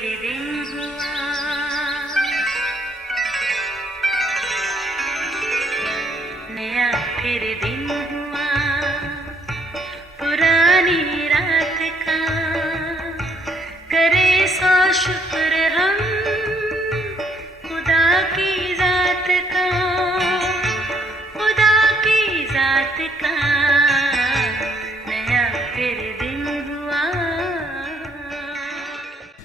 फिर दिन हुआ, नया फिर दिन हुआ, पुरानी रात का करे सो शुक्र हम खुदा की जात का, खुदा की जात का नया फिर दिन हुआ।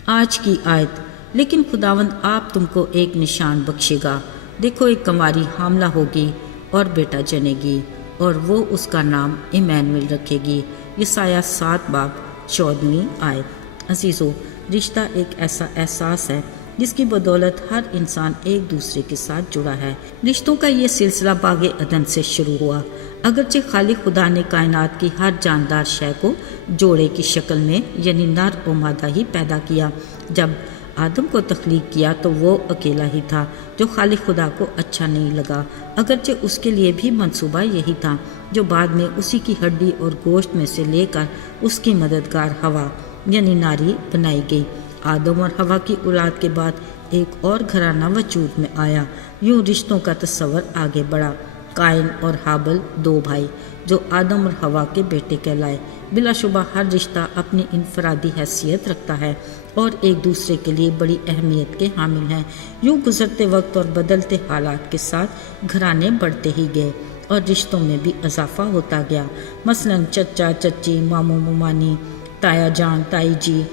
आज की आयत, लेकिन खुदावंद आप तुमको एक निशान बख्शेगा। देखो, एक कंवारी हामला होगी और बेटा जनेगी और वो उसका नाम इमैनुएल रखेगी। यसाया 7 बाब 14वीं आयत। अजीजों, रिश्ता एक ऐसा एहसास है जिसकी बदौलत हर इंसान एक दूसरे के साथ जुड़ा है। रिश्तों का ये सिलसिला बागे अदन से शुरू हुआ। अगरचे खालिक खुदा ने कायनात की हर जानदार शय को जोड़े की शक्ल में यानी नर और मादा ही पैदा किया। जब आदम को तख्लीक किया तो वो अकेला ही था, जो खालिक खुदा को अच्छा नहीं लगा। अगरचे उसके लिए भी मंसूबा यही था, जो बाद में उसी की हड्डी और गोश्त में से लेकर उसकी मददगार हवा यानी नारी बनाई गई। आदम और हवा की औलाद के बाद एक और घराना वजूद में आया। यूं रिश्तों का तस्वर आगे बढ़ा। कायन और हाबल 2 भाई जो आदम और हवा के बेटे कहलाए। बिलाशुबा हर रिश्ता अपनी इनफरादी हैसियत रखता है और एक दूसरे के लिए बड़ी अहमियत के हामिल हैं। यूं गुजरते वक्त और बदलते हालात के साथ घराने बढ़ते ही गए और रिश्तों में भी इजाफा होता गया। मसलन चचा चची, मामू मुमानी, ताया जान ताई जी,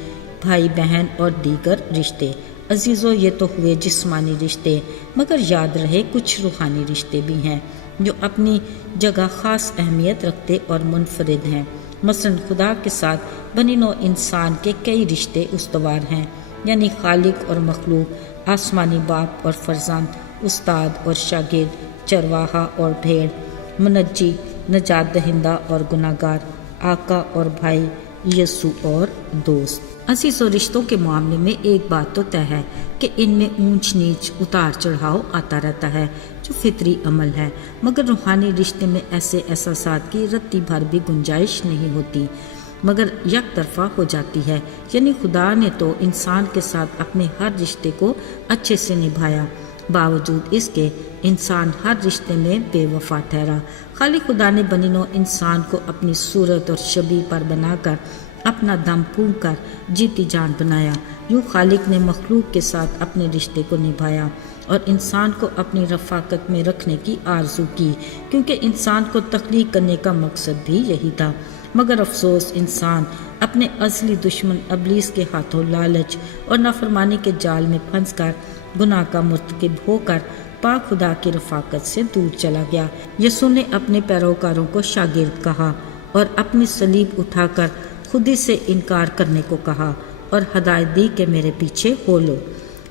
भाई बहन और दीगर रिश्ते। अजीज़ों, ये तो हुए जिस्मानी रिश्ते, मगर याद रहे कुछ रूहानी रिश्ते भी हैं जो अपनी जगह ख़ास अहमियत रखते और मुनफरिद हैं। मसलन खुदा के साथ बनी नौ इंसान के कई रिश्ते उस्तवार हैं, यानी खालिक और मखलूक, आसमानी बाप और फरजान, उस्ताद और शागिर्द, चरवाहा और भेड़, मुनज्जी, नजात दहिंदा और गुनाहगार, आका और भाई, यसु और दोस्त। अजीज़ों, रिश्तों के मामले में एक बात तो तय है कि इनमें ऊंच नीच, उतार चढ़ाव आता रहता है, जो फितरी अमल है। मगर रूहानी रिश्ते में ऐसे एहसासात की रत्ती भर भी गुंजाइश नहीं होती, मगर एक तरफा हो जाती है। यानी खुदा ने तो इंसान के साथ अपने हर रिश्ते को अच्छे से निभाया, बावजूद इसके इंसान हर रिश्ते में बेवफा ठहरा। खाली खुदा ने बनी नौ इंसान को अपनी सूरत और शबीह पर बनाकर अपना दम फूंक कर जीती जान बनाया। यूँ खालिक ने मखलूक के साथ अपने रिश्ते को निभाया और इंसान को अपनी रफ़ाकत में रखने की आरज़ू की, क्योंकि इंसान को तख्लीक करने का मकसद भी यही था। मगर अफसोस, इंसान अपने असली दुश्मन इब्लीस के हाथों लालच और नाफरमानी के जाल में फंस कर गुनाह का मुर्तकिब होकर पाक खुदा की रफ़ाकत से दूर चला गया। यसू ने अपने पैरोकारों को शागिर्द कहा और अपनी सलीब उठाकर खुद ही से इनकार करने को कहा और हदायत दी कि मेरे पीछे हो लो।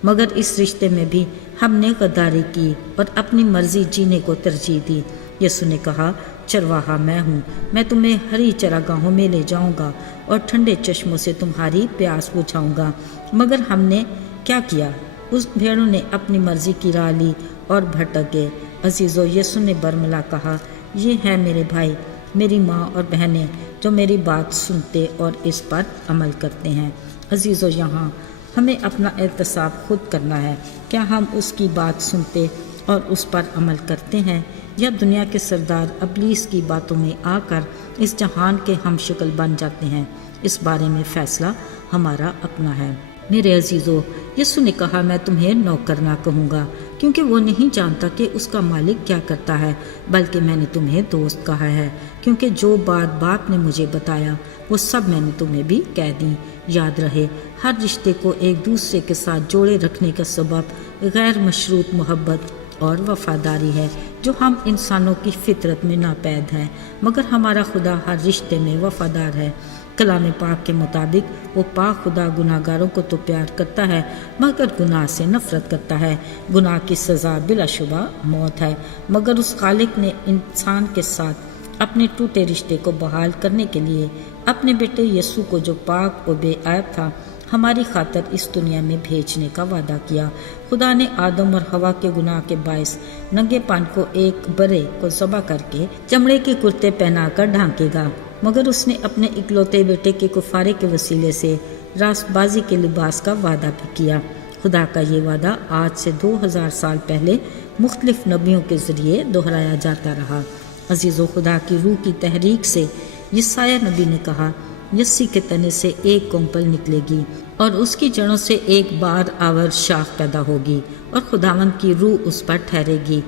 मगर इस रिश्ते में भी हमने गद्दारी की और अपनी मर्जी जीने को तरजीह दी। यसू ने कहा, चरवाहा मैं हूँ, मैं तुम्हें हरी चरागाहों में ले जाऊँगा और ठंडे चश्मों से तुम्हारी प्यास बुझाऊँगा। मगर हमने क्या किया? उस भेड़ों ने अपनी मर्जी की राह ली और भटक गए। अजीज़ों, यसू ने बरमला कहा, ये हैं मेरे भाई, मेरी माँ और बहनें जो मेरी बात सुनते और इस पर अमल करते हैं। अजीज़ों, यहाँ हमें अपना एहतसाब खुद करना है। क्या हम उसकी बात सुनते और उस पर अमल करते हैं, या दुनिया के सरदार इब्लीस की बातों में आकर इस जहान के हम शक्ल बन जाते हैं? इस बारे में फ़ैसला हमारा अपना है। मेरे अजीज़ों, यसू ने कहा, मैं तुम्हें नौकर ना कहूँगा, क्योंकि वो नहीं जानता कि उसका मालिक क्या करता है, बल्कि मैंने तुम्हें दोस्त कहा है, क्योंकि जो बात बाप ने मुझे बताया वो सब मैंने तुम्हें भी कह दी। याद रहे, हर रिश्ते को एक दूसरे के साथ जोड़े रखने का सबब गैर मशरूत मोहब्बत और वफादारी है, जो हम इंसानों की फितरत में नापैद है। मगर हमारा खुदा हर रिश्ते में वफादार है। कलाम पाक के मुताबिक वो पाक खुदा गुनाहगारों को तो प्यार करता है, मगर गुनाह से नफरत करता है। गुनाह की सज़ा बिलाशुबा मौत है, मगर उस खालिक ने इंसान के साथ अपने टूटे रिश्ते को बहाल करने के लिए अपने बेटे यसू को, जो पाक और बेऐब था, हमारी खातर इस दुनिया में भेजने का वादा किया। खुदा ने आदम और हवा के गुनाह के बायस नंगेपन को एक बरे को ज़बह करके चमड़े के कुर्ते पहनाकर ढांकेगा مگر اس نے اپنے اکلوتے بیٹے کے کفارے کے وسیلے سے راست بازی کے لباس کا وعدہ بھی کیا۔ خدا کا یہ وعدہ آج سے 2000 سال پہلے مختلف نبیوں کے ذریعے دہرایا جاتا رہا۔ عزیزو، خدا کی روح کی تحریک سے یسایہ نبی نے کہا، یسی کے تنے سے ایک کونپل نکلے گی اور اس کی جڑوں سے ایک بار آور شاخ پیدا ہوگی، اور خداوند کی روح اس پر ٹھہرے گی،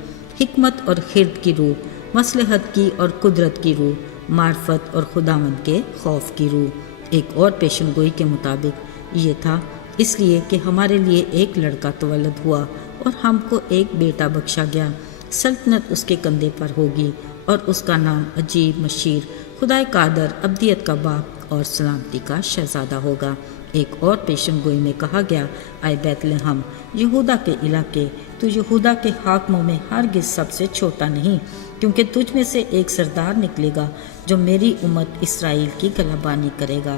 حکمت اور خرد کی روح، مصلحت کی اور قدرت کی روح، معرفت اور خداوند کے خوف کی روح۔ ایک اور پیشن گوئی کے مطابق یہ تھا، اس لیے کہ ہمارے لیے ایک لڑکا تولد ہوا اور ہم کو ایک بیٹا بخشا گیا، سلطنت اس کے کندھے پر ہوگی، اور اس کا نام عجیب، مشیر، خدائے قادر، ابدیت کا باپ اور سلامتی کا شہزادہ ہوگا۔ ایک اور پیشن گوئی میں کہا گیا، اے بیت لحم، یہودا کے علاقے، تو یہودا کے حاکموں میں ہرگز سب سے چھوٹا نہیں، کیونکہ تجھ میں سے ایک سردار نکلے گا جو میری امت اسرائیل کی گلہبانی کرے گا۔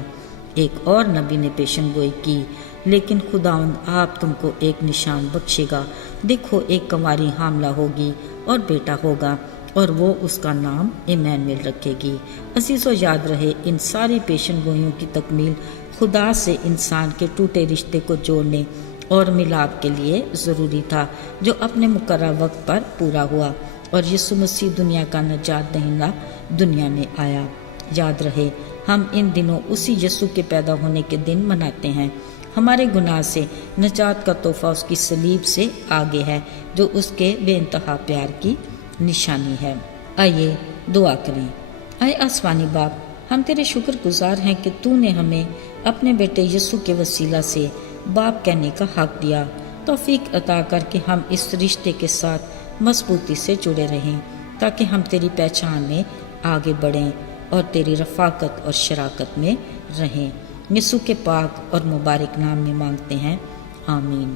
ایک اور نبی نے پیشن گوئی کی، لیکن خداوند آپ تم کو ایک نشان بخشے گا، دیکھو ایک کنواری حاملہ ہوگی اور بیٹا ہوگا، اور وہ اس کا نام ایمانویل رکھے گی۔ عزیزو، یاد رہے، ان ساری پیشن گوئیوں کی تکمیل خدا سے انسان کے ٹوٹے رشتے کو جوڑنے اور ملاپ کے لیے ضروری تھا، جو اپنے مقررہ وقت پر پورا ہوا، اور یسوع مسیح دنیا کا نجات دہندہ دنیا میں آیا۔ یاد رہے، ہم ان دنوں اسی یسوع کے پیدا ہونے کے دن مناتے ہیں۔ ہمارے گناہ سے نجات کا تحفہ اس کی صلیب سے آگے ہے، جو اس کے بے انتہا پیار کی نشانی ہے۔ آئیے دعا کریں۔ اے آسمانی باپ، ہم تیرے شکر گزار ہیں کہ تو نے ہمیں اپنے بیٹے یسوع کے وسیلہ سے باپ کہنے کا حق دیا۔ توفیق عطا کر کہ ہم اس رشتے کے ساتھ مضبوطی سے جڑے رہیں، تاکہ ہم تیری پہچان میں آگے بڑھیں اور تیری رفاقت اور شراکت میں رہیں۔ یسوع کے پاک اور مبارک نام میں مانگتے ہیں، آمین۔